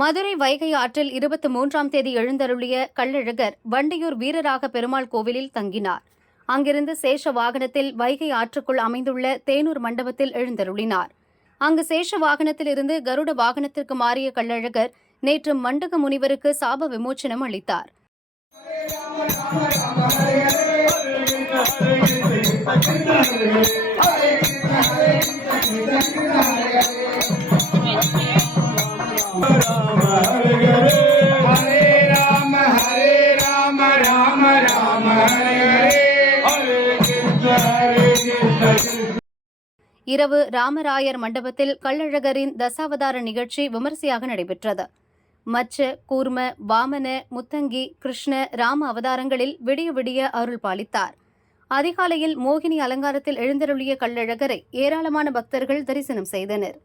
மதுரை வைகை ஆற்றில் 23ஆம் தேதி எழுந்தருளிய கள்ளழகர் வண்டியூர் வீரராக பெருமாள் கோவிலில் தங்கினார். அங்கிருந்து சேஷ வாகனத்தில் வைகை ஆற்றுக்குள் அமைந்துள்ள தேனூர் மண்டபத்தில் எழுந்தருளினார். அங்கு சேஷ வாகனத்தில் இருந்து கருட வாகனத்திற்கு மாறிய கள்ளழகர் நேற்று மண்டக முனிவருக்கு சாப விமோச்சனம் அளித்தார். இரவு ராமராயர் மண்டபத்தில் கள்ளழகரின் தசாவதார நிகழ்ச்சி விமரிசையாக நடைபெற்றது. மச்ச, கூர்ம, வாமன, முத்தங்கி, கிருஷ்ண, ராம அவதாரங்களில் விடிய விடிய அருள் பாலித்தார். அதிகாலையில் மோகினி அலங்காரத்தில் எழுந்தருளிய கள்ளழகரை ஏராளமான பக்தர்கள் தரிசனம் செய்தனர்.